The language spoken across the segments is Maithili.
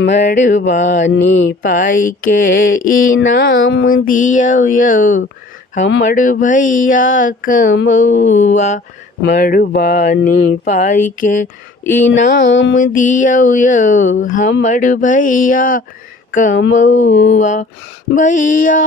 मड़बानी पाई के इनाम दियो यो हमर भैया कमौआ। मड़बानी पाई के इनाम दियो यो हमर भैया कमौआ। भैया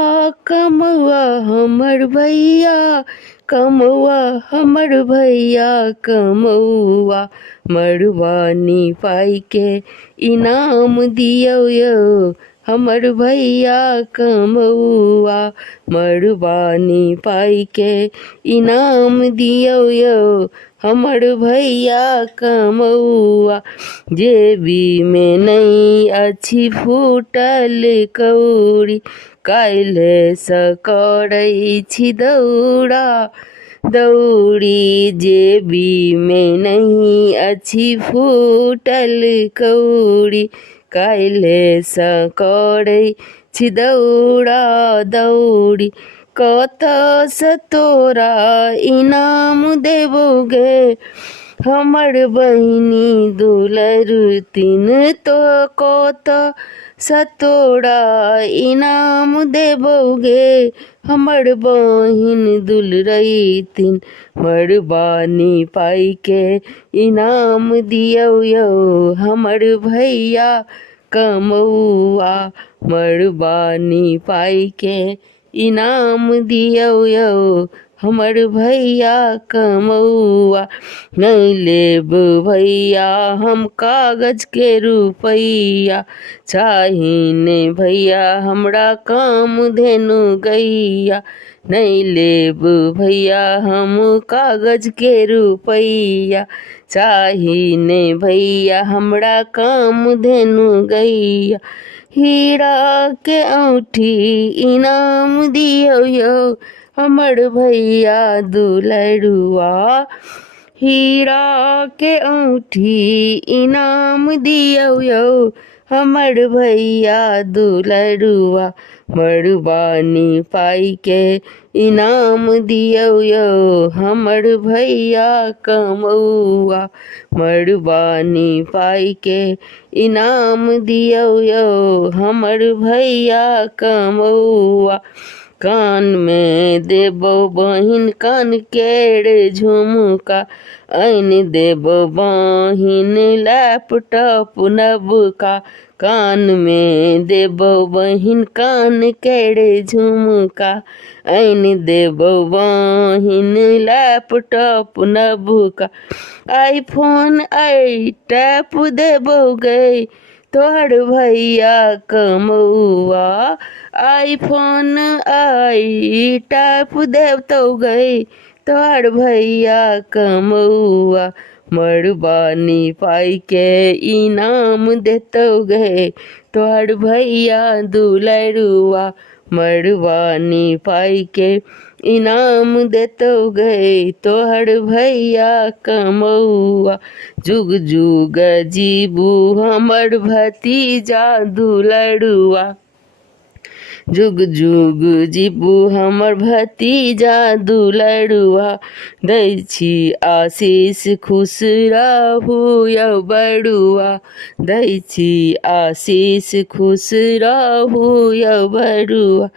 कमौआ हमर भैया कमौआ हमर भैया कमौआ। मड़बानी पाई के इनाम दियो यो हमर भैया कमौआ। मड़बानी पाई के इनाम दियो यो हमर भैया कमौआ। जेबी में नहीं अछि फूटल कौड़ी काल्हे सँ करै छी दौड़ा दौड़ी। जेबी में नहीं अछि फूटल कौड़ी काल्हे सँ करै छी दौड़ा दौड़ी। कतऽ सँ तोरा इनाम देबौ गे हमर बहिनी दुलरुतिन। तो कतऽ सँ तोरा इनाम देबौ गे हमर बहिन दुलरुतिन। मड़बानी पाई के इनाम दियो यो हमर भैया कमौआ। मड़बानी पाई के इनाम दियो यो हमर भैया कमौआ। नहीं लेब भैया हम कागज के रुपैया चाही ने भैया हमरा कामधेनु गैया। नहीं लेब भैया हम कागज के रुपैया चाही ने भैया हमरा कामधेनु गैया। हीरा के औँठी इनाम दियो यो हमर भैया दुलरुआ। हीरा के औँठी इनाम दियो यो हमर भैया दुलरुआ। मड़बानी पाई के इनाम दियो यो हमर भैया कमौआ। मड़बानी पाई के इनाम दियो यो हमर भैया कमौआ। कान में देबो बहिन कान केर झुमका आइन देबो बहिन लैपटॉप नवका। कान में देबो बहिन कान केर झुमका आइन देबो बहिन लैपटॉप नवका। आईफोन 8 देबो गे तोहर भैया कमौआ। आईफोन 8 देबतौ गे तोहर भैया कमौआ। मड़बानी पाई के इनाम देतौ गे तोहर भैया दुलरुआ। मड़बानी पाई के इनाम देतौ गे तोहर भैया कमौआ। जुग जुग जीबू हमर भतीजा दुलरुआ। जुग जुग जीबू हमर भतीजा दुलरुआ। दै छी आशीष खुश रहू यौ बरुआ। दै छी आशीष खुश रहू यौ बरुआ।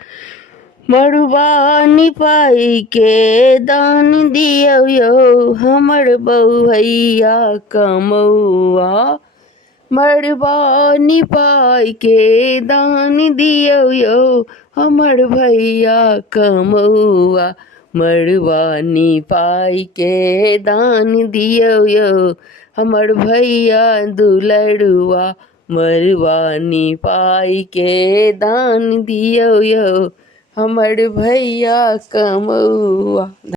मड़बानी पाई के दान दियो यो हमर भैया कमौआ। मड़बानी पाई के दान दियो यो हमर भैया कमौआ। मड़बानी पाई के दान दियो यो हमर भैया दुलरुआ। मड़बानी पाई के दान दियो यो हमर भैया कमौआ।